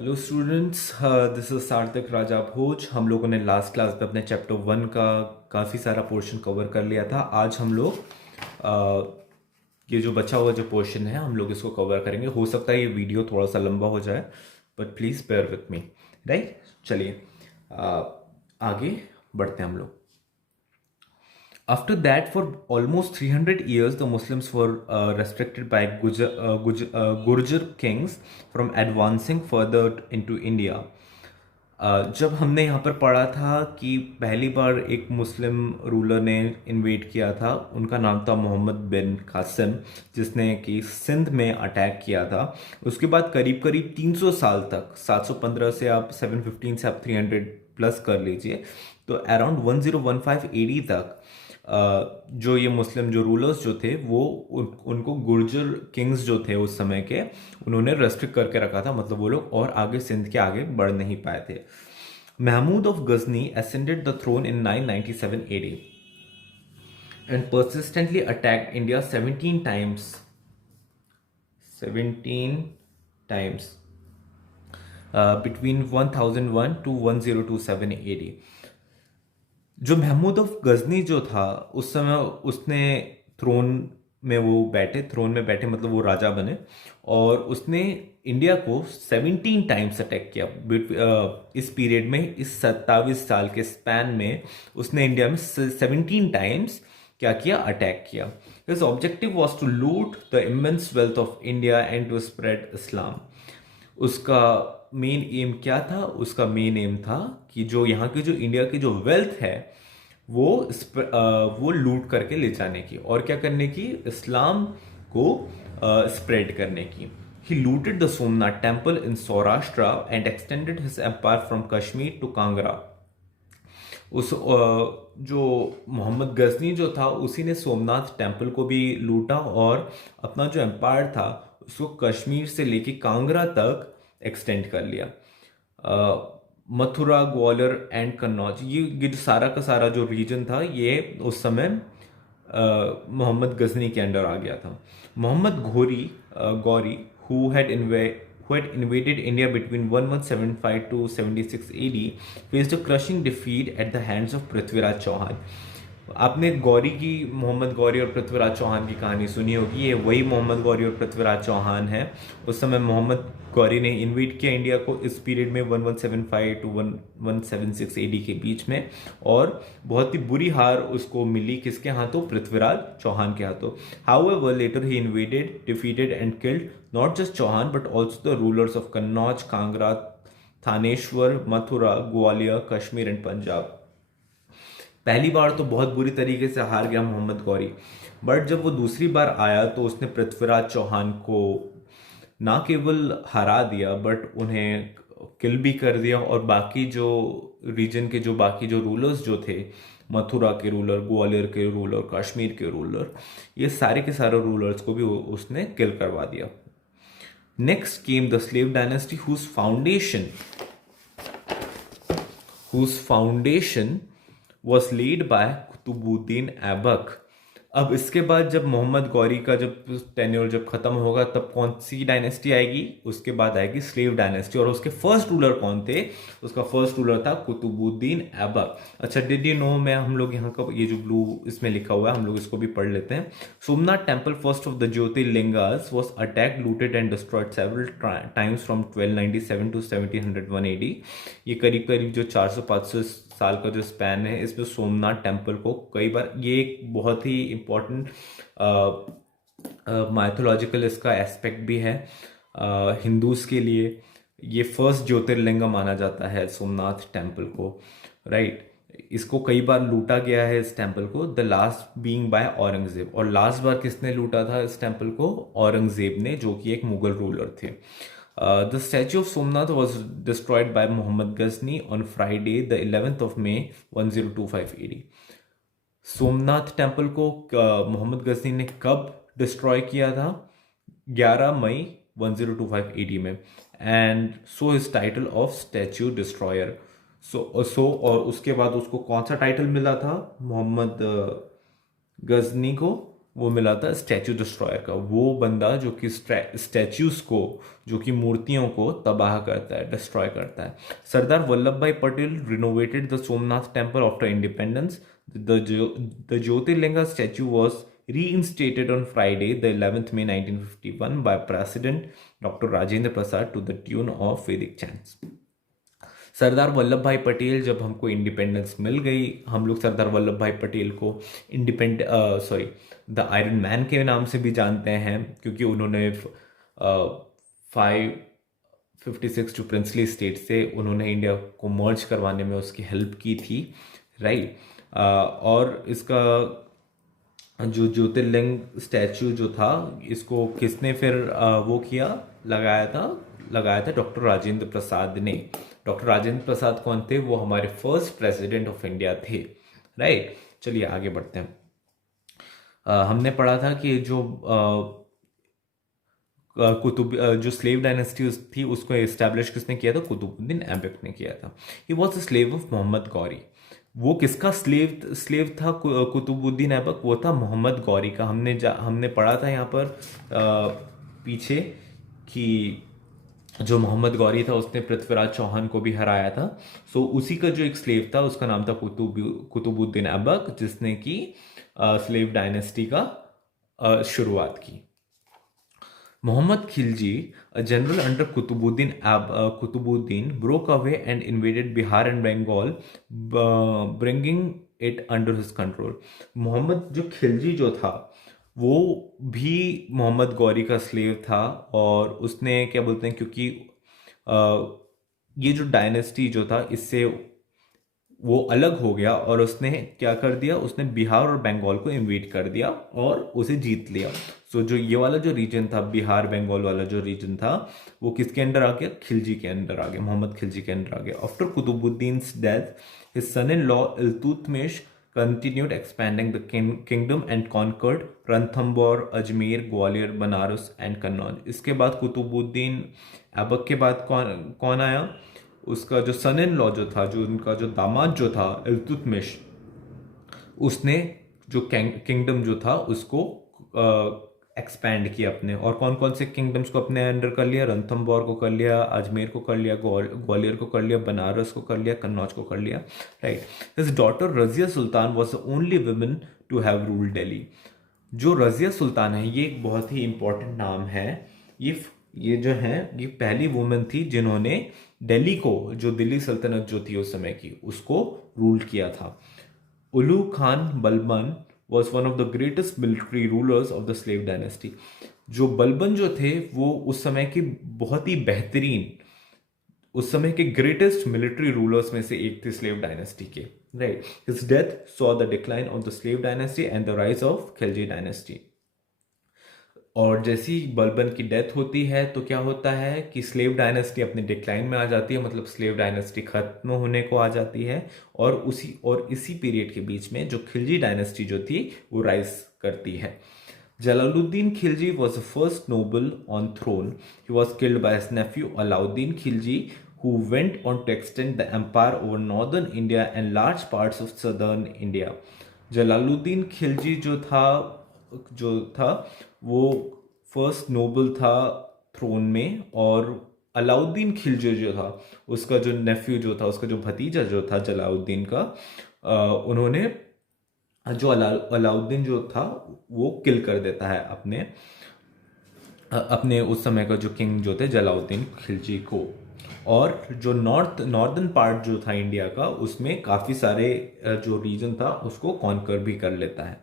Hello students, this is सार्थक राजा भोज। हम लोगों ने लास्ट क्लास में अपने चैप्टर 1 का काफ़ी सारा पोर्शन कवर कर लिया था। आज हम लोग ये जो बचा हुआ जो पोर्शन है हम लोग इसको कवर करेंगे। हो सकता है ये वीडियो थोड़ा सा लंबा हो जाए, but please bear with me. Right, चलिए आगे बढ़ते हैं हम लोग। After that, for almost 300 years, the Muslims were restricted by Gurjar kings from advancing further into India. जब हमने यहाँ पर पढ़ा था कि पहली बार एक मुस्लिम रूलर ने इन्वेड किया था, उनका नाम था मोहम्मद बिन कासिम, जिसने कि सिंध में अटैक किया था। उसके बाद करीब करीब 300 साल तक, 715 से आप 715 से आप 300 प्लस कर लीजिए, तो अराउंड 1015 एडी तक जो ये मुस्लिम जो रूलर्स जो थे वो उनको गुर्जर किंग्स जो थे उस समय के, उन्होंने रेस्ट्रिक्ट करके रखा था। मतलब वो लोग और आगे सिंध के आगे बढ़ नहीं पाए थे। Mahmud of Ghazni ascended the throne in 997 AD and persistently attacked India 17 times between 1001 to 1027 AD। जो महमूद ऑफ गजनी जो था उस समय, उसने थ्रोन में बैठे मतलब वो राजा बने, और उसने इंडिया को 17 टाइम्स अटैक किया। इस पीरियड में, इस 27 साल के स्पैन में उसने इंडिया में 17 टाइम्स क्या किया, अटैक किया। His objective was to loot the immense wealth of India and to spread Islam. उसका मेन एम क्या था? उसका मेन एम था कि जो यहाँ की जो इंडिया की जो वेल्थ है वो लूट करके ले जाने की, और क्या करने की, इस्लाम को स्प्रेड करने की। He looted the Somnath temple in Saurashtra and extended his empire from Kashmir to Kangra। उस जो मोहम्मद गजनी जो था उसी ने सोमनाथ टेम्पल को भी लूटा और अपना जो एम्पायर था उसको कश्मीर से लेके कांगड़ा तक एक्सटेंड कर लिया। मथुरा, ग्वालियर एंड कन्नौज, ये जो सारा का सारा जो रीजन था ये उस समय मोहम्मद गजनी के अंडर आ गया था। Mohammad Ghori who had invaded India between 1175 to 76 AD faced a crushing defeat at the hands of Prithviraj Chauhan. आपने मोहम्मद गौरी और पृथ्वीराज चौहान की कहानी सुनी होगी। ये वही मोहम्मद गौरी और पृथ्वीराज चौहान है। उस समय मोहम्मद गौरी ने इन्वेड किया इंडिया को इस पीरियड में 1175 टू 1176 एडी के बीच में, और बहुत ही बुरी हार उसको मिली किसके हाथों? पृथ्वीराज चौहान के हाथों। However later he invaded, defeated and killed not just Chauhan but also the rulers of Kannauj, Kangra, Thaneshwar, Mathura, Gwalior, Kashmir and Punjab. पहली बार तो बहुत बुरी तरीके से हार गया मोहम्मद गौरी, बट जब वो दूसरी बार आया तो उसने पृथ्वीराज चौहान को ना केवल हरा दिया बट उन्हें किल भी कर दिया, और बाकी जो रीजन के जो बाकी जो रूलर्स जो थे, मथुरा के रूलर, ग्वालियर के रूलर, कश्मीर के रूलर, ये सारे के सारे रूलर्स को भी उसने किल करवा दिया। Next came the slave dynasty whose foundation was laid by Qutbuddin Aibak. अब इसके बाद जब मोहम्मद गौरी का जब टेन्योर जब खत्म होगा तब कौन सी डायनेस्टी आएगी? उसके बाद आएगी स्लेव डायनेस्टी, और उसके फर्स्ट रूलर कौन थे? उसका फर्स्ट रूलर था कुतुबुद्दीन ऐबक। अच्छा, डिड यू नो, मैं हम लोग यहाँ का ये जो ब्लू इसमें लिखा हुआ है हम लोग इसको भी पढ़ लेते हैं। Somnath temple, first of the jyotirlingas, was attacked, looted and destroyed several times from 1297 to 1701 AD. ये करीब करीब जो 400-500 साल का जो स्पैन है, इसमें सोमनाथ टेम्पल को कई बार, ये एक बहुत ही इम्पोर्टेंट माइथोलॉजिकल इसका एस्पेक्ट भी है हिंदूज के लिए। ये फर्स्ट ज्योतिर्लिंग माना जाता है सोमनाथ टेम्पल को, राइट। इसको कई बार लूटा गया है इस टेम्पल को, the last being by Aurangzeb. और लास्ट बार किसने लूटा था इस टेम्पल को? औरंगजेब ने, जो कि एक मुगल रूलर थे। The statue of Somnath was destroyed by Muhammad Ghazni on Friday, the 11th of May, 1025 AD। Somnath temple को मोहम्मद गजनी ने कब डिस्ट्रॉय किया था? 11 मई 1025 एडी में, and so his title of statue destroyer. और उसके बाद उसको कौन सा टाइटल मिला था मोहम्मद गजनी को? वो मिला था स्टैचू डिस्ट्रॉयर का, वो बंदा जो कि स्टैच्यूज को, जो कि मूर्तियों को तबाह करता है, डिस्ट्रॉय करता है। सरदार वल्लभ भाई Patel renovated the Somnath temple after independence. The jyotirlinga statue was reinstated on Friday, the 11th May 1951 by President Dr. Rajendra Prasad to the tune of Vedic chants. Sardar Vallabh भाई पटेल, जब हमको इंडिपेंडेंस मिल गई, हम लोग सरदार वल्लभ भाई पटेल को द आयरन मैन के नाम से भी जानते हैं, क्योंकि उन्होंने 556 जो प्रिंसली स्टेट से उन्होंने इंडिया को मर्ज करवाने में उसकी हेल्प की थी, राइट। और इसका जो ज्योतिर्लिंग स्टैचू जो था, इसको किसने फिर वो किया, लगाया था डॉक्टर राजेंद्र प्रसाद ने। डॉक्टर राजेंद्र प्रसाद कौन थे? वो हमारे फर्स्ट प्रेसिडेंट ऑफ इंडिया थे, राइट। चलिए आगे बढ़ते हैं। हमने पढ़ा था कि जो स्लेव डायनेस्टी थी उसको एस्टैब्लिश किसने किया था? कुतुबुद्दीन ऐबक ने किया था। He was the slave of Mohammad Ghori. वो किसका स्लेव था कुतुबुद्दीन ऐबक? वो था मोहम्मद गौरी का। हमने पढ़ा था यहाँ पर पीछे कि जो मोहम्मद गौरी था उसने पृथ्वीराज चौहान को भी हराया था। सो उसी का जो एक स्लेव था उसका नाम था कुतुबुद्दीन ऐबक, जिसने की स्लेव डायनेस्टी का शुरुआत की। Muhammad Khilji, a general under Kutubuddin, broke away and invaded Bihar and Bengal, bringing it under his control. Mohammad जो खिलजी जो था वो भी मोहम्मद गौरी का स्लेव था, और उसने क्या बोलते हैं, क्योंकि ये जो डायनेस्टी जो था इससे वो अलग हो गया, और उसने क्या कर दिया, उसने बिहार और बंगाल को इन्वेड कर दिया और उसे जीत लिया। सो जो ये वाला जो रीजन था, बिहार बंगाल वाला जो रीजन था, वो किसके अंडर आ गया? खिलजी के अंडर आ गया, मोहम्मद खिलजी के अंडर आ गया। After Qutbuddin's death, his son in law Iltutmish continued expanding the kingdom and conquered Ranthambore, Ajmer, Gwalior, Banaras and Kannauj. इसके बाद कुतुबुद्दीन ऐबक के बाद कौन आया? उसका जो सन इन लॉ जो था, जो उनका जो दामाद जो था इल्तुतमिश, उसने जो किंगडम जो था उसको एक्सपैंड किया अपने। और कौन कौन से किंगडम्स को अपने अंडर कर लिया? रणथंबोर को कर लिया, अजमेर को कर लिया, ग्वालियर को कर लिया, बनारस को कर लिया, कन्नौज को कर लिया, right. His daughter Razia Sultan was the only woman to have ruled Delhi. जो रजिया सुल्तान है, ये एक बहुत ही इंपॉर्टेंट नाम है। ये जो है, ये पहली वुमेन थी जिन्होंने दिल्ली को, जो दिल्ली सल्तनत जो थी उस समय की, उसको रूल किया था। उलू Khan Balban was one of the greatest military rulers of the slave dynasty. जो बलबन जो थे वो उस समय की बहुत ही बेहतरीन, उस समय के ग्रेटेस्ट मिलिट्री रूलर्स में से एक थे स्लेव डायनेस्टी के, right. His death saw the decline of the slave dynasty and the rise of Khilji dynasty. और जैसी बलबन की डेथ होती है तो क्या होता है कि स्लेव डायनेस्टी अपने डिक्लाइन में आ जाती है, मतलब स्लेव डायनेस्टी खत्म होने को आ जाती है। और इसी पीरियड के बीच में जो खिलजी डायनेस्टी जो थी वो राइज करती है। Jalaluddin Khilji was the first noble on throne. He was killed by his nephew Alauddin Khilji, who went on to extend the empire over northern India and large parts of southern India. Jalaluddin Khilji जो था वो फर्स्ट नोबल था throne में, और अलाउद्दीन खिलजी जो था उसका जो नेफ्यू जो था, उसका जो भतीजा जो था जलालुद्दीन का, उन्होंने जो अलाउद्दीन जो था वो किल कर देता है अपने उस समय का जो किंग जो थे जलालुद्दीन खिलजी को। और जो नॉर्दर्न पार्ट जो था इंडिया का, उसमें काफ़ी सारे जो रीजन था उसको कॉन्कर भी कर लेता है।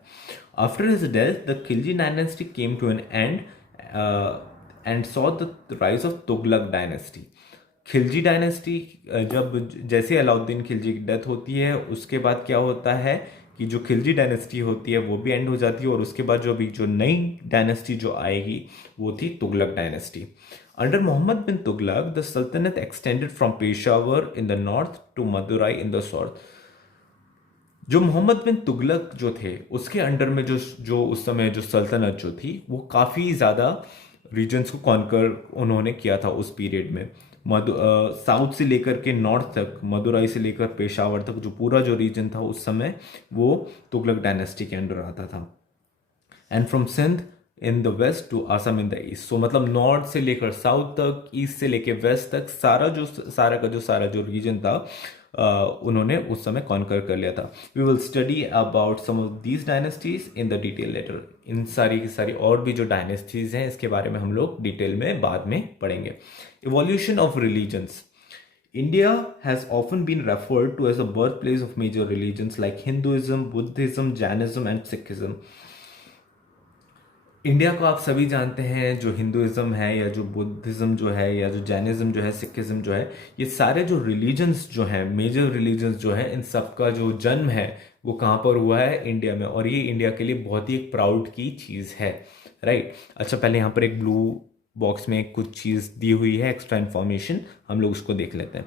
After his death the Khilji dynasty came to an end and saw the rise of Tughlaq dynasty. Khilji dynasty जैसे अलाउद्दीन खिलजी की डेथ होती है, उसके बाद क्या होता है कि जो खिलजी डायनेस्टी होती है वो भी एंड हो जाती है, और उसके बाद जो नई डायनेस्टी जो आएगी वो थी Tughlaq dynasty. Under Muhammad bin Tughlaq, the Sultanate extended from Peshawar in the north to Madurai in the south. जो मोहम्मद बिन तुगलक जो थे उसके अंडर में जो उस समय जो सल्तनत जो थी वो काफ़ी ज़्यादा रीजन्स को कॉन्कर उन्होंने किया था उस पीरियड में। साउथ से लेकर के नॉर्थ तक, मदुराई से लेकर पेशावर तक जो पूरा जो रीजन था उस समय वो तुगलक डायनेस्टी के अंडर आता था। And from Sindh in the west to Assam in the east. So मतलब नॉर्थ से लेकर साउथ तक, ईस्ट से लेकर वेस्ट तक, सारा जो रीजन था उन्होंने उस समय कॉन्कर कर लिया था। We will study about some of these dynasties in the detail later. इन सारी की सारी और भी जो डायनेस्टीज हैं इसके बारे में हम लोग डिटेल में बाद में पढ़ेंगे। Evolution of religions. India has often been referred to as the birthplace of major religions like Hinduism, Buddhism, Jainism and Sikhism. India को आप सभी जानते हैं, जो हिंदुइज्म है या जो बुद्धिज्म जो है या जो जैनिज्म जो है, सिखिज्म जो है, ये सारे जो रिलीजन्स जो हैं, मेजर रिलीजन्स जो हैं, इन सब का जो जन्म है वो कहाँ पर हुआ है? इंडिया में। और ये इंडिया के लिए बहुत ही एक प्राउड की चीज़ है, राइट। अच्छा, पहले यहाँ पर एक ब्लू बॉक्स में कुछ चीज़ दी हुई है, एक्स्ट्रा इन्फॉर्मेशन, हम लोग उसको देख लेते हैं।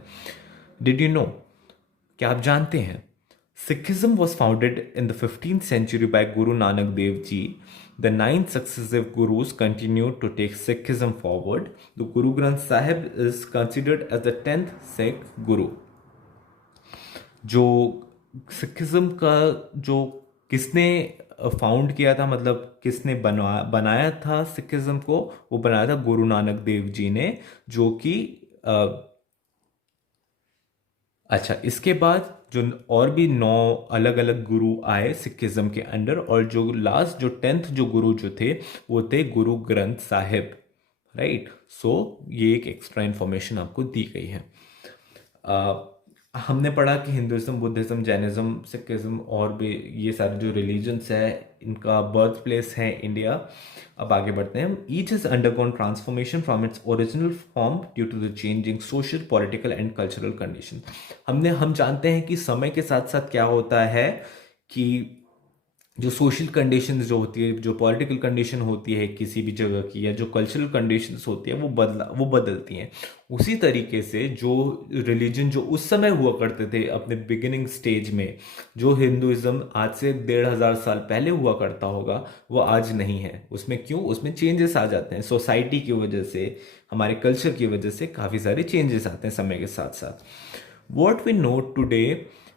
डिड यू नो, क्या आप जानते हैं, Sikhism was founded in the 15th century by Guru Nanak Dev Ji. The 9 successive gurus continued to take Sikhism forward. The Guru Granth Sahib is considered as the 10th Sikh Guru. जो Sikhism का जो किसने found किया था, मतलब किसने बनाया था सिखिज्म को, वो बनाया था गुरु नानक देव जी ने, जो कि अच्छा, इसके बाद जो और भी 9 अलग अलग गुरु आए सिखिज्म के अंडर, और जो लास्ट जो 10th जो गुरु जो थे वो थे गुरु ग्रंथ साहिब, राइट। सो ये एक एक्स्ट्रा इंफॉर्मेशन आपको दी गई है। हमने पढ़ा कि हिंदुइज्म, बुद्धिज्म, जैनिज्म, सिखिज्म और भी ये सारे जो रिलीजन्स है इनका बर्थ प्लेस है इंडिया। अब आगे बढ़ते हैं। Each is undergone transformation from its original form due to the changing social, political and cultural condition. हम जानते हैं कि समय के साथ साथ क्या होता है कि जो सोशल कंडीशंस जो होती है, जो पॉलिटिकल कंडीशन होती है किसी भी जगह की, या जो कल्चरल कंडीशंस होती है वो बदलती हैं। उसी तरीके से जो रिलीजन जो उस समय हुआ करते थे अपने बिगिनिंग स्टेज में, जो हिंदुइज्म आज से 1500 साल पहले हुआ करता होगा, वो आज नहीं है। उसमें क्यों? उसमें चेंजेस आ जाते हैं सोसाइटी की वजह से, हमारे कल्चर की वजह से काफ़ी सारे चेंजेस आते हैं समय के साथ साथ। What we know today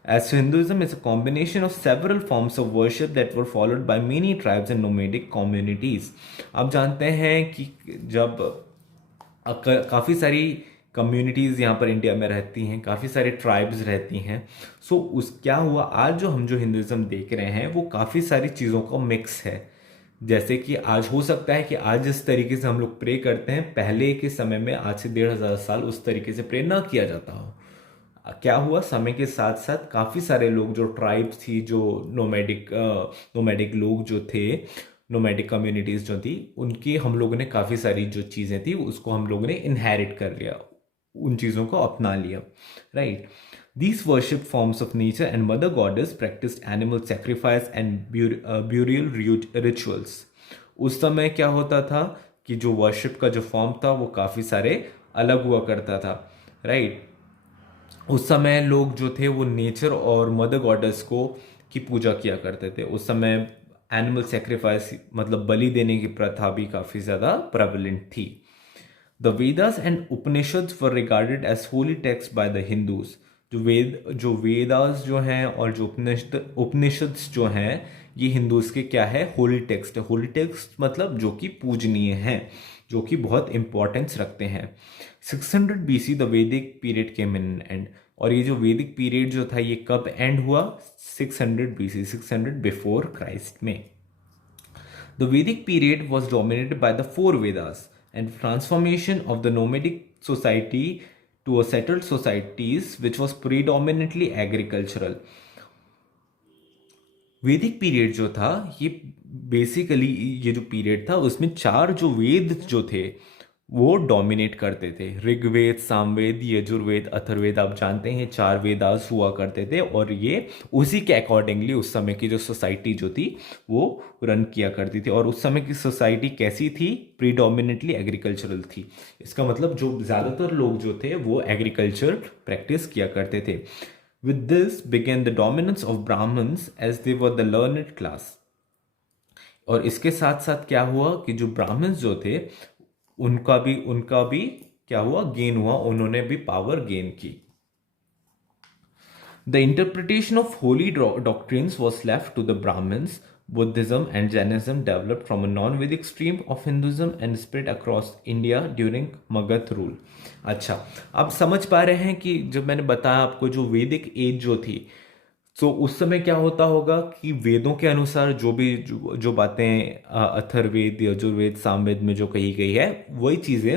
as Hinduism is a combination of several forms of worship that were followed by many tribes and nomadic communities. आप जानते हैं कि जब काफ़ी सारी कम्युनिटीज़ यहाँ पर इंडिया में रहती हैं, काफ़ी सारे ट्राइब्स रहती हैं। सो उस क्या हुआ, आज जो हम जो हिंदुइज्म देख रहे हैं वो काफ़ी सारी चीज़ों का मिक्स है। जैसे कि आज हो सकता है कि आज जिस तरीके से हम लोग प्रे करते हैं, पहले के समय में आज से 1500 साल उस तरीके से प्रे ना किया जाता हो। क्या हुआ, समय के साथ साथ काफ़ी सारे लोग, जो ट्राइब्स थी, जो नोमैडिक लोग जो थे, नोमैडिक कम्युनिटीज़ जो थी, उनकी हम लोगों ने काफ़ी सारी जो चीज़ें थी उसको हम लोगों ने इनहेरिट कर लिया, उन चीज़ों को अपना लिया, right. These worship forms of nature and mother goddess practiced animal sacrifice and burial rituals. उस समय क्या होता था कि जो वर्शिप का जो फॉर्म था वो काफ़ी सारे अलग हुआ करता था, राइट। उस समय लोग जो थे वो नेचर और मदर गॉडेस को की पूजा किया करते थे। उस समय एनिमल सेक्रीफाइस मतलब बलि देने की प्रथा भी काफ़ी ज़्यादा प्रेवलेंट थी। The Vedas and Upanishads were regarded as holy text by the Hindus. जो वेदास जो हैं और जो उपनिषद्स जो हैं, ये हिंदूज के क्या है? होली टेक्स्ट है। होली टेक्स्ट मतलब जो कि पूजनीय हैं, जो कि बहुत इंपॉर्टेंस रखते हैं। 600 BC द वैदिक पीरियड केम इन एंड। और ये जो वैदिक पीरियड जो था ये कब एंड हुआ? 600 BC, 600 बिफोर क्राइस्ट में। द वैदिक period was dominated by the 4 Vedas and transformation of the nomadic society to a settled societies which was predominantly agricultural. वैदिक पीरियड जो था ये बेसिकली, ये जो पीरियड था उसमें 4 जो वेद जो थे वो डोमिनेट करते थे। ऋग्वेद, सामवेद, यजुर्वेद, अथर्ववेद, आप जानते हैं 4 वेदास हुआ करते थे, और ये उसी के अकॉर्डिंगली उस समय की जो सोसाइटी जो थी वो रन किया करती थी। और उस समय की सोसाइटी कैसी थी? प्रीडोमिनेटली एग्रीकल्चरल थी। इसका मतलब जो ज़्यादातर लोग जो थे वो एग्रीकल्चर प्रैक्टिस किया करते थे। With this began the dominance of Brahmans as they were the learned class. और इसके साथ साथ क्या हुआ कि जो ब्राह्मण्स जो थे उनका भी क्या हुआ? गेन हुआ, उन्होंने भी पावर गेन की। The interpretation of holy doctrines was left to the Brahmans Buddhism and Jainism developed from a non-Vedic stream of Hinduism and spread across India during Magadh rule. अच्छा, आप समझ पा रहे हैं कि जब मैंने बताया आपको जो वैदिक एज जो थी, तो उस समय क्या होता होगा कि वेदों के अनुसार जो भी जो बातें अथर्ववेद, यजुर्वेद, सामवेद में जो कही गई है, वही चीज़ें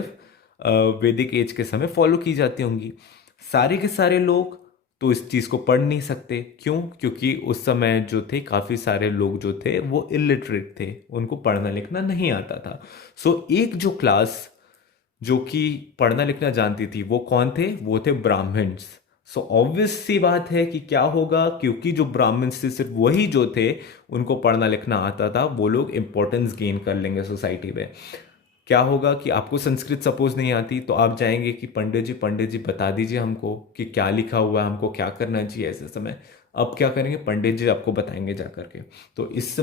वैदिक एज के समय फॉलो की जाती होंगी। सारे के सारे लोग तो इस चीज़ को पढ़ नहीं सकते। क्यों? क्योंकि उस समय जो थे काफ़ी सारे लोग जो थे वो इलिटरेट थे, उनको पढ़ना लिखना नहीं आता था। सो एक जो क्लास जो कि पढ़ना लिखना जानती थी वो कौन थे? वो थे ब्राह्मण्स। सो ऑब्वियस सी बात है कि क्या होगा, क्योंकि जो ब्राह्मण्स थे सिर्फ वही जो थे उनको पढ़ना लिखना आता था, वो लोग इंपॉर्टेंस गेन कर लेंगे सोसाइटी में। क्या होगा कि आपको संस्कृत सपोज नहीं आती तो आप जाएंगे कि पंडित जी बता दीजिए हमको कि क्या लिखा हुआ है, हमको क्या करना चाहिए ऐसे समय। अब क्या करेंगे? पंडित जी आपको बताएंगे जा करके। तो इस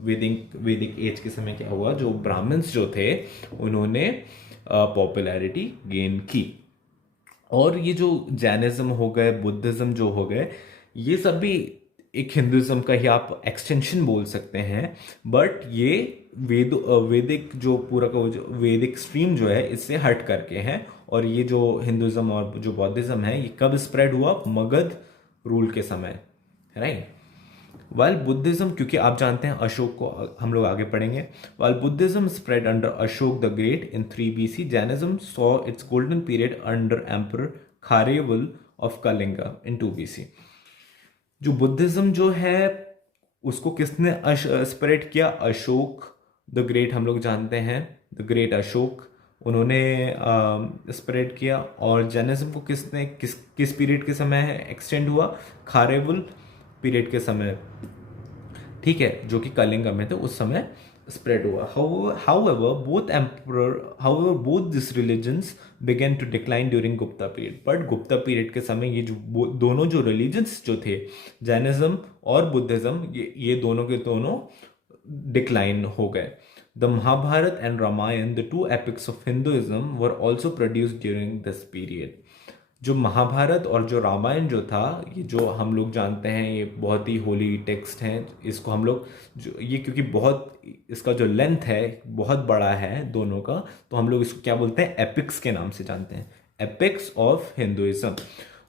वैदिक एज के समय क्या हुआ, जो ब्राह्मण्स जो थे उन्होंने पॉपुलैरिटी गेन की। और ये जो जैनिज्म हो गए, बुद्धिज्म जो हो गए, ये सब भी एक हिंदुज्म का ही आप एक्सटेंशन बोल सकते हैं। बट ये वैदिक जो पूरा का जो वैदिक स्ट्रीम जो है इससे हट करके है। और ये जो हिंदुज्म और जो बौद्धिज्म है ये कब स्प्रेड हुआ? मगध रूल के समय, राइट। वाइल बुद्धिज्म, क्योंकि आप जानते हैं अशोक को हम लोग आगे पढ़ेंगे। While Buddhism spread under Ashoka the great in 3 BC, Jainism saw its golden period under emperor Kharavela of Kalinga in 2 BC। जो बुद्धिज्म जो है उसको किसने स्प्रेड किया? अशोक द ग्रेट, हम लोग जानते हैं द ग्रेट अशोक, उन्होंने स्प्रेड किया। और जैनिज्म को किसने किस पीरियड के समय एक्सटेंड हुआ? खारेवल पीरियड के समय, ठीक है, जो कि कलिंगा में थे उस समय स्प्रेड हुआ। However, both these religions began to decline during Gupta period. But Gupta period के समय ये जो दोनों जो रिलीजन्स जो थे, जैनिज्म और बुद्धिज्म, ये दोनों के दोनों डिक्लाइन हो गए। The Mahabharata and Ramayana, the 2 epics of Hinduism, were also produced during this period। जो महाभारत और जो रामायण जो था, ये जो हम लोग जानते हैं ये बहुत ही होली टेक्स्ट हैं। इसको हम लोग जो ये क्योंकि बहुत इसका जो लेंथ है बहुत बड़ा है दोनों का, तो हम लोग इसको क्या बोलते हैं? एपिक्स के नाम से जानते हैं, एपिक्स ऑफ हिंदुइज्म।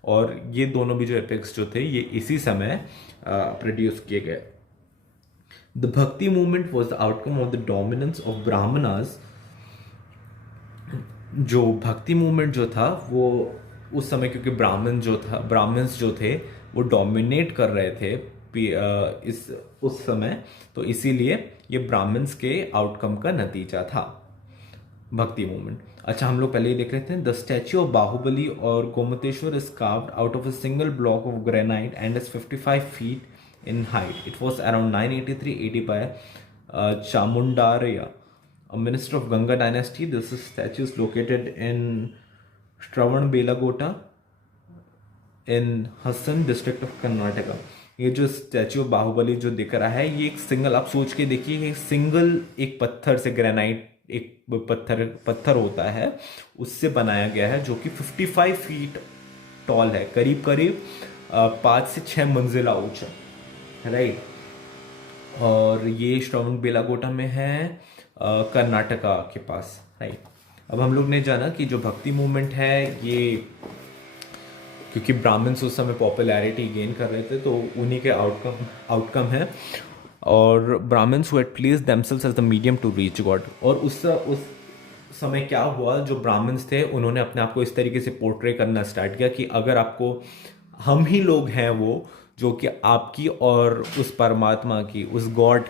और ये दोनों भी जो एपिक्स जो थे ये इसी समय प्रोड्यूस किए गए। The Bhakti movement was the outcome of the dominance of Brahmanas. जो भक्ति मूवमेंट जो था वो उस समय, क्योंकि ब्राह्मण्स जो थे वो डोमिनेट कर रहे थे उस समय, तो इसीलिए ये ब्राह्मण्स के आउटकम का नतीजा था भक्ति मूवमेंट। अच्छा, हम लोग पहले ही देख रहे थे। द स्टैच्यू ऑफ बाहुबली और Gomateshwar is carved out of a single block of granite and is 55 feet in height. It was around 983 AD by Chamundaraya, a minister of Ganga dynasty. This statue is located in Shravanbelagota in Hassan district of Karnataka। ये जो statue of Baahubali जो दिख रहा है ये एक single, आप सोच के देखिए, एक सिंगल एक पत्थर से, ग्रेनाइट एक पत्थर होता है उससे बनाया गया है, जो कि 55 फीट टॉल है, करीब करीब 5 से 6 मंजिला ऊंचा, राइट। और ये श्रवणबेलागोटा में है, कर्नाटका के पास, राइट। अब हम लोग ने जाना कि जो भक्ति मूवमेंट है ये, क्योंकि ब्राह्मण्स उस समय पॉपुलैरिटी गेन कर रहे थे तो उन्हीं के आउटकम है। और Brahmans who had placed themselves as the medium to reach God. और उस समय क्या हुआ, जो ब्राह्मण्स थे उन्होंने अपने आप को इस तरीके से पोर्ट्रे करना स्टार्ट किया कि अगर आपको, हम ही लोग हैं वो जो कि आपकी और उस परमात्मा की, उस गॉड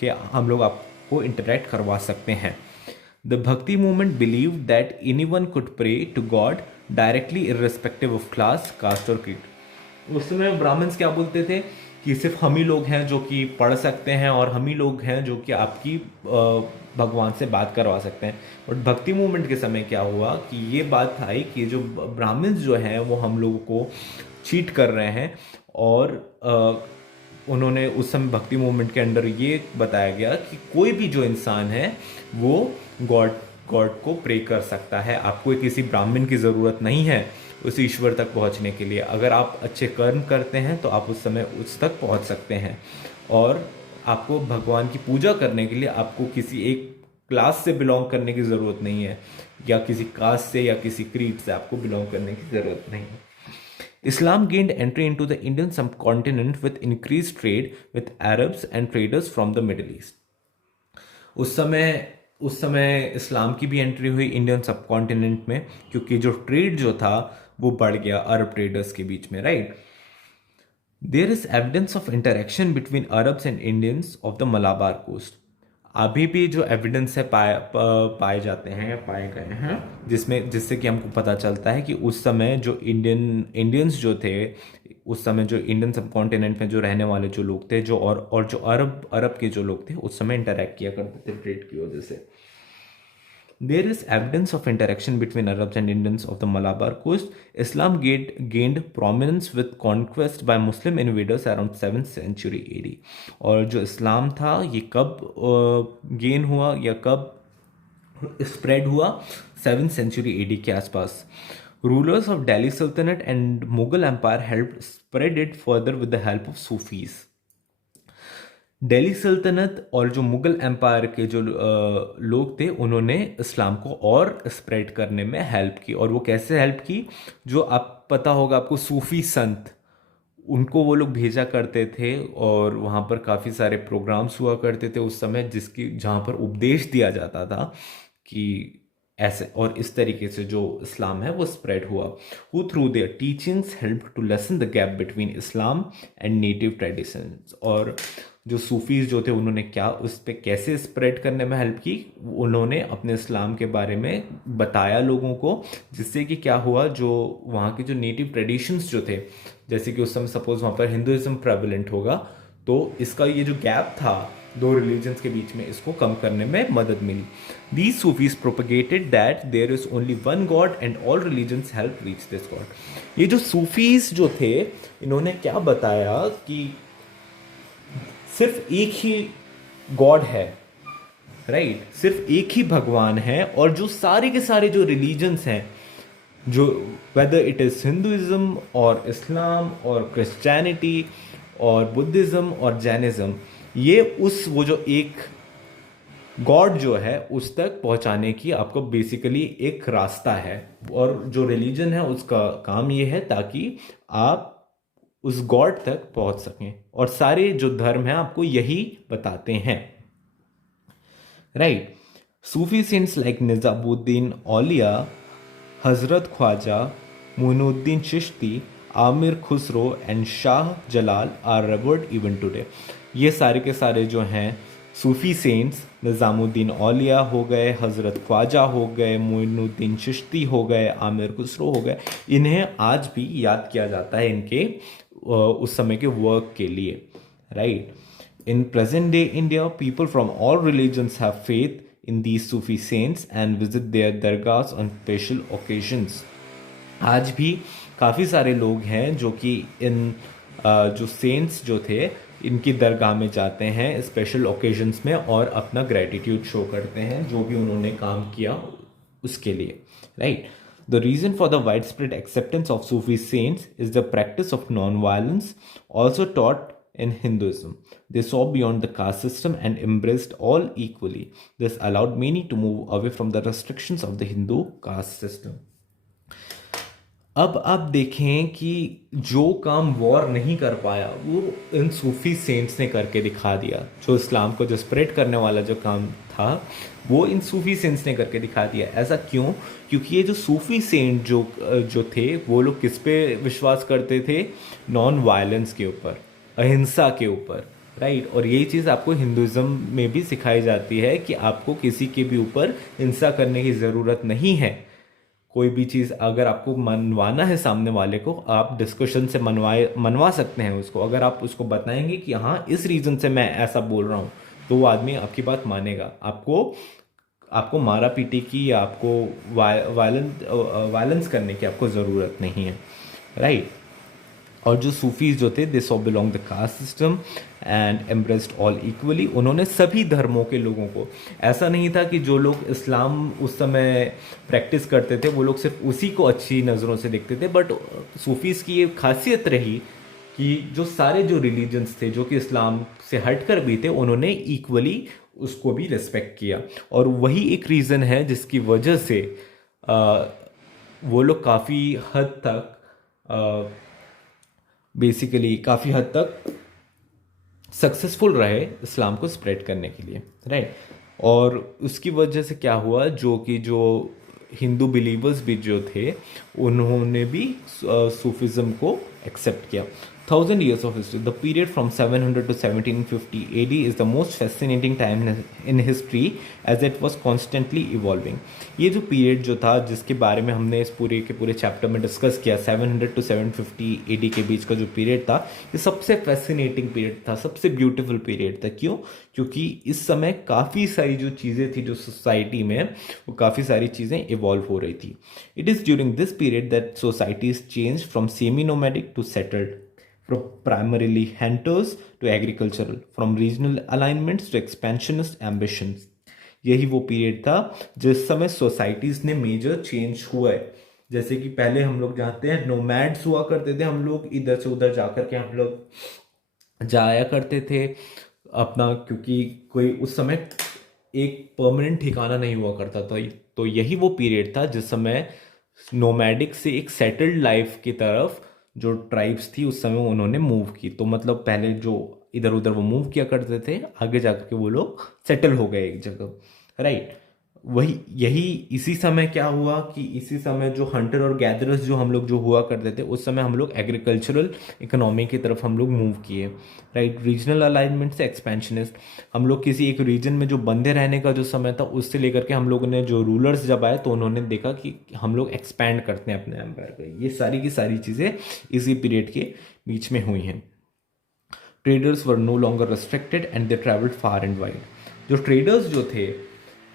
के, हम लोग आपको इंटरेक्ट करवा सकते हैं। The Bhakti movement believe that anyone could pray to God directly irrespective of class, caste और क्रीड। उस समय ब्राह्मण्स क्या बोलते थे कि सिर्फ हम ही लोग हैं जो कि पढ़ सकते हैं और हम ही लोग हैं जो कि आपकी भगवान से बात करवा सकते हैं। बट भक्ति मूवमेंट के समय क्या हुआ कि ये बात आई कि जो ब्राह्मण्स जो हैं वो हम लोगों को चीट कर रहे हैं। और उन्होंने उस समय भक्ति मूवमेंट के अंडर ये बताया गया कि कोई भी जो इंसान है वो गॉड को प्रे कर सकता है। आपको किसी ब्राह्मण की ज़रूरत नहीं है उस ईश्वर तक पहुंचने के लिए। अगर आप अच्छे कर्म करते हैं तो आप उस समय उस तक पहुंच सकते हैं। और आपको भगवान की पूजा करने के लिए आपको किसी एक क्लास से बिलोंग करने की ज़रूरत नहीं है, या किसी कास्ट से या किसी क्रीड से आपको बिलोंग करने की ज़रूरत नहीं है। Islam gained entry into the Indian subcontinent with increased trade with Arabs and traders from the Middle East. उस समय उस समय इस्लाम की भी एंट्री हुई इंडियन सबकॉन्टिनेंट में, क्योंकि जो ट्रेड जो था वो बढ़ गया अरब ट्रेडर्स के बीच में, right. There is evidence of interaction between Arabs and Indians of the Malabar coast. अभी भी जो एविडेंस है पाए जाते हैं या पाए गए हैं, जिससे कि हमको पता चलता है कि उस समय जो इंडियंस जो थे, उस समय जो इंडियन सब कॉन्टिनेंट में जो रहने वाले जो लोग थे, जो और जो अरब के जो लोग थे, उस समय इंटरेक्ट किया करते थे ट्रेड की वजह से। There is evidence of interaction between Arabs and Indians of the Malabar coast. Islam gained prominence with conquest by Muslim invaders around 7th century AD. और जो इस्लाम था ये कब गेन हुआ या कब स्प्रेड हुआ? 7th century AD के आसपास। Rulers of Delhi Sultanate and Mughal Empire helped spread it further with the help of Sufis. Delhi सल्तनत और जो मुगल एम्पायर के जो लोग थे, उन्होंने इस्लाम को और स्प्रेड करने में हेल्प की। और वो कैसे हेल्प की? जो आप पता होगा आपको, सूफी संत, उनको वो लोग भेजा करते थे और वहाँ पर काफ़ी सारे प्रोग्राम्स हुआ करते थे उस समय, जहाँ पर उपदेश दिया जाता था कि ऐसे और इस तरीके से जो इस्लाम है वो स्प्रेड हुआ। Who through their teachings help to lessen the gap between Islam and native traditions. और जो सूफीज जो थे, उन्होंने क्या उस पर कैसे स्प्रेड करने में हेल्प की? उन्होंने अपने इस्लाम के बारे में बताया लोगों को, जिससे कि क्या हुआ, जो वहाँ के जो नेटिव ट्रेडिशंस जो थे, जैसे कि उस समय सपोज वहाँ पर हिंदुइज्म प्रेवलेंट होगा, तो इसका ये जो गैप था दो रिलीजन्स के बीच में, इसको कम करने में मदद मिली। These Sufis propagated that there is only one God and all religions help reach this God. ये जो सूफीज जो थे, इन्होंने क्या बताया कि सिर्फ एक ही गॉड है, राइट, सिर्फ एक ही भगवान है, और जो सारे के सारे जो रिलीजन्स हैं, जो वेदर इट इज हिंदुइज्म और इस्लाम और क्रिश्चियनिटी और बुद्धिज्म और जैनिज्म, ये वो जो एक गॉड जो है उस तक पहुंचाने की आपको बेसिकली एक रास्ता है। और जो रिलीजन है उसका काम ये है ताकि आप उस गॉड तक पहुंच सकें, और सारे जो धर्म हैं आपको यही बताते हैं, right. Sufi saints like Nizamuddin Auliya, Hazrat Khwaja, Moinuddin Chishti, Amir Khusro and Shah Jalal are revered even today. ये सारे के सारे जो हैं सूफी सेंट्स, निज़ामुद्दीन औलिया हो गए, हज़रत ख्वाजा हो गए, मोइनुद्दीन चिश्ती हो गए, आमिर खुसरो हो गए, इन्हें आज भी याद किया जाता है इनके उस समय के वर्क के लिए, right. In present day India, people from all religions have faith in these Sufi saints and visit their dargahs on special occasions. आज भी काफ़ी सारे लोग हैं जो कि इन जो सेंट्स जो थे, इनकी दरगाह में जाते हैं स्पेशल ओकेजन्स में और अपना ग्रेटिट्यूड शो करते हैं जो भी उन्होंने काम किया उसके लिए, right. The reason for the widespread acceptance of Sufi saints is the practice of non violence, also taught in Hinduism. They saw beyond the caste system and embraced all equally. This allowed many to move away from the restrictions of the Hindu caste system. अब आप देखें कि जो काम war नहीं कर पाया वो इन सूफी सेंट्स ने करके दिखा दिया। जो इस्लाम को जो स्प्रेड करने वाला जो काम था वो इन सूफी सेंट्स ने करके दिखा दिया। ऐसा क्यों? क्योंकि ये जो सूफी सेंट जो थे वो लोग किस पे विश्वास करते थे? नॉन वायलेंस के ऊपर, अहिंसा के ऊपर, राइट। और यही चीज़ आपको हिंदुज़म में भी सिखाई जाती है कि आपको किसी के भी ऊपर हिंसा करने की ज़रूरत नहीं है। कोई भी चीज़ अगर आपको मनवाना है सामने वाले को, आप डिस्कशन से मनवा सकते हैं उसको। अगर आप उसको बताएंगे कि हाँ इस रीज़न से मैं ऐसा बोल रहा हूँ, तो वो आदमी आपकी बात मानेगा। आपको मारा पीटी की या आपको वायलेंस करने की आपको ज़रूरत नहीं है, राइट। और जो सूफीज जो थे, they saw belong the caste system and embraced all equally. उन्होंने सभी धर्मों के लोगों को, ऐसा नहीं था कि जो लोग इस्लाम उस समय प्रैक्टिस करते थे वो लोग सिर्फ उसी को अच्छी नज़रों से देखते थे, बट सूफीज़ की ये खासियत रही कि जो सारे जो रिलीजन्स थे जो कि इस्लाम से हटकर भी थे, उन्होंने इक्वली उसको भी रिस्पेक्ट किया। और वही एक रीज़न है जिसकी वजह से वो लोग काफ़ी हद तक बेसिकली काफ़ी हद तक सक्सेसफुल रहे इस्लाम को स्प्रेड करने के लिए, राइट। और उसकी वजह से क्या हुआ, जो हिंदू बिलीवर्स भी जो थे उन्होंने भी सूफिज्म को एक्सेप्ट किया। 1000 years of history. The period from 700 to 1750 AD is the most fascinating time in history as it was constantly evolving. ये जो पीरियड जो था जिसके बारे में हमने इस पूरे के पूरे चैप्टर में डिस्कस किया, 700 to 750 AD के बीच का जो पीरियड था, ये सबसे फैसिनेटिंग पीरियड था, सबसे ब्यूटीफुल पीरियड था। क्यों? क्योंकि इस समय काफ़ी सारी जो चीज़ें थी जो सोसाइटी में, वो काफ़ी सारी चीज़ें इवॉल्व हो रही थी। It is during this period that societies change from semi nomadic to settled, from primarily hunters to agricultural, from regional alignments to expansionist ambitions. यही वो पीरियड था जिस समय सोसाइटीज ने मेजर चेंज हुआ है। जैसे कि पहले हम लोग जानते हैं नोमैड्स हुआ करते थे, हम लोग इधर से उधर जाकर के हम लोग जाया करते थे अपना, क्योंकि कोई उस समय एक परमानेंट ठिकाना नहीं हुआ करता था। तो यही वो पीरियड था जिस समय नोमैडिक से एक सेटल्ड लाइफ की तरफ जो ट्राइब्स थी उस समय उन्होंने मूव की। तो मतलब पहले जो इधर उधर वो मूव किया करते थे, आगे जाकर के वो लोग सेटल हो गए एक जगह, राइट। इसी समय क्या हुआ कि इसी समय जो हंटर और गैदरर्स जो हम लोग जो हुआ करते थे, उस समय हम लोग एग्रीकल्चरल इकोनॉमी की तरफ हम लोग मूव किए, राइट। रीजनल अलाइनमेंट से एक्सपेंशनिस्ट, हम लोग किसी एक रीजन में जो बंधे रहने का जो समय था उससे लेकर के हम लोगों ने जो रूलर्स जब आए तो उन्होंने देखा कि हम लोग एक्सपैंड करते हैं अपने एम्पायर को। ये सारी की सारी चीज़ें इसी पीरियड के बीच में हुई हैं। Traders were no longer restricted and they travelled far and wide. जो ट्रेडर्स जो थे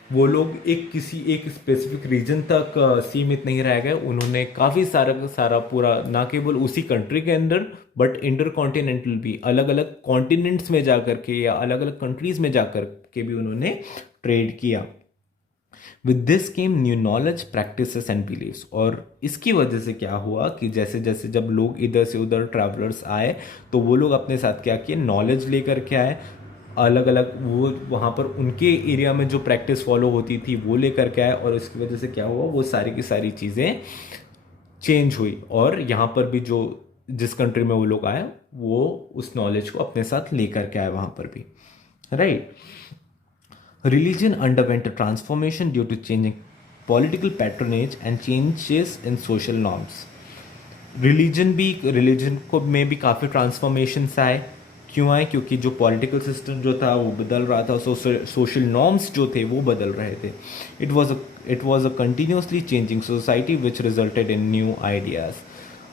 वो लोग किसी एक स्पेसिफिक रीजन तक सीमित नहीं रह गए, उन्होंने काफ़ी सारा पूरा, ना केवल उसी कंट्री के अंदर बट इंटर कॉन्टिनेंटल भी, अलग अलग कॉन्टिनेंट्स में जाकर के या अलग अलग कंट्रीज में जाकर के भी उन्होंने ट्रेड किया। With this came new knowledge, practices and beliefs. और इसकी वजह से क्या हुआ कि जैसे जैसे जब लोग इधर से उधर ट्रैवलर्स आए तो वो लोग अपने साथ क्या किए, नॉलेज लेकर के आए, अलग अलग वो वहाँ पर उनके एरिया में जो प्रैक्टिस फॉलो होती थी वो लेकर के आए, और इसकी वजह से क्या हुआ, वो सारी की सारी चीज़ें चेंज हुई। और यहाँ पर भी जो जिस कंट्री में वो लोग आए वो उस नॉलेज को अपने साथ लेकर के आए वहाँ पर भी, right. Religion underwent a transformation due to changing political patronage and changes in social norms. Religion को में भी काफ़ी ट्रांसफॉर्मेशंस आए। क्यों आए? क्योंकि जो पॉलिटिकल सिस्टम जो था वो बदल रहा था, सोशल नॉर्म्स जो थे वो बदल रहे थे। It was a continuously changing society which resulted in new ideas.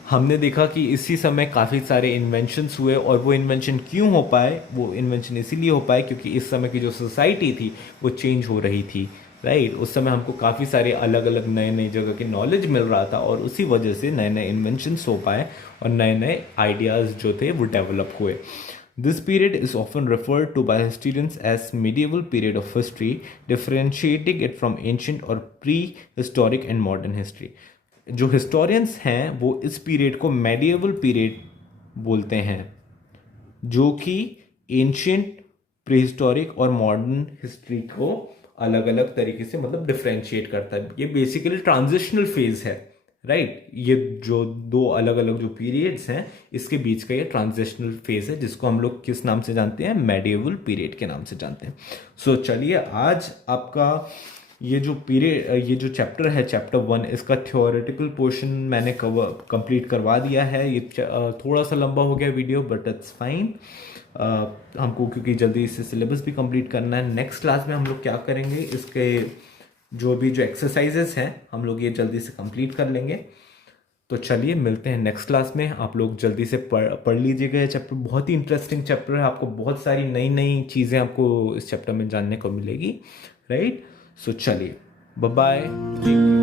हमने देखा कि इसी समय काफ़ी सारे इन्वेंशंस हुए, और वो इन्वेंशन क्यों हो पाए, वो इन्वेंशन इसीलिए हो पाए क्योंकि इस समय की जो सोसाइटी थी वो चेंज हो रही थी, राइट। उस समय हमको काफ़ी सारे अलग अलग नए नए जगह के नॉलेज मिल रहा था, और उसी वजह से नए नए इन्वेंशंस हो पाए और नए नए आइडियाज़ जो थे वो डेवलप हुए। This period is often referred to by historians as medieval period of history, differentiating it from ancient or prehistoric and modern history. जो historians हैं वो इस पीरियड को medieval period बोलते हैं, जो कि ancient, prehistoric और modern history को अलग अलग तरीके से मतलब डिफ्रेंशिएट करता है। ये बेसिकली ट्रांजिशनल फेज है, राइट। ये जो दो अलग अलग जो पीरियड्स हैं इसके बीच का ये ट्रांजिशनल फेज है, जिसको हम लोग किस नाम से जानते हैं, मेडिएवल पीरियड के नाम से जानते हैं। सो चलिए आज आपका ये जो पीरियड, ये जो चैप्टर है चैप्टर 1, इसका थ्योरेटिकल पोर्शन मैंने कंप्लीट करवा दिया है। ये थोड़ा सा लंबा हो गया वीडियो बट इट्स फाइन, हमको क्योंकि जल्दी इससे सिलेबस भी कंप्लीट करना है। नेक्स्ट क्लास में हम लोग क्या करेंगे, इसके जो एक्सरसाइजेस हैं हम लोग ये जल्दी से कंप्लीट कर लेंगे। तो चलिए मिलते हैं नेक्स्ट क्लास में। आप लोग जल्दी से पढ़ लीजिएगा। ये चैप्टर बहुत ही इंटरेस्टिंग चैप्टर है, आपको बहुत सारी नई नई चीज़ें आपको इस चैप्टर में जानने को मिलेगी, राइट। सो चलिए बाय बाय।